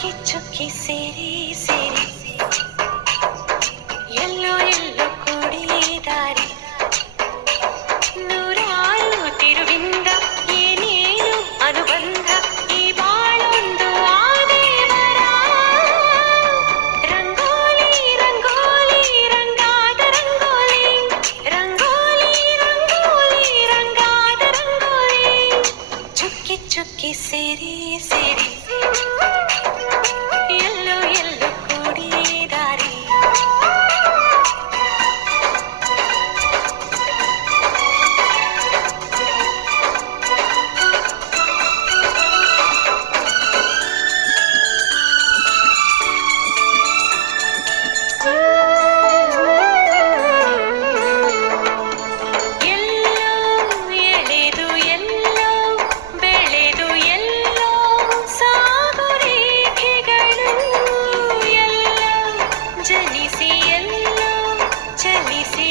ಚುಕ್ಕಿ ಚುಕ್ಕಿ ಸೇರಿ ಸೇರಿ ಎಲ್ಲೋ ಎಲ್ಲೋ ಕೂಡಿ ದಾರಿ ನೂರಾರು ತಿರುವಿಂದ ಏನೇನು ಅನುಬಂಧ ಈ ಬಾಳೊಂದು ಆದೇವರ ರಂಗೋಲಿ ರಂಗೋಲಿ ರಂಗಾದ ರಂಗೋಲಿ ರಂಗೋಲಿ ರಂಗೋಲಿ ರಂಗಾದ ರಂಗೋಲಿ ಚುಕ್ಕಿ ಚುಕ್ಕಿ ಸೇರಿ ಸೇರಿ ಎಲ್ಲೋ ಎಲ್ಲೋ ಕೂಡಿ ದಾರಿ ಎಲ್ಲೋ ಎಳೆದು ಎಲ್ಲೋ ಬೆಳೆದು ಎಲ್ಲೋ ಸಾಗು ರೇಖೆಗಳು ಎಲ್ಲೋ ಜನಿಸಿ ಎಲ್ಲೋ ಚಲಿಸಿ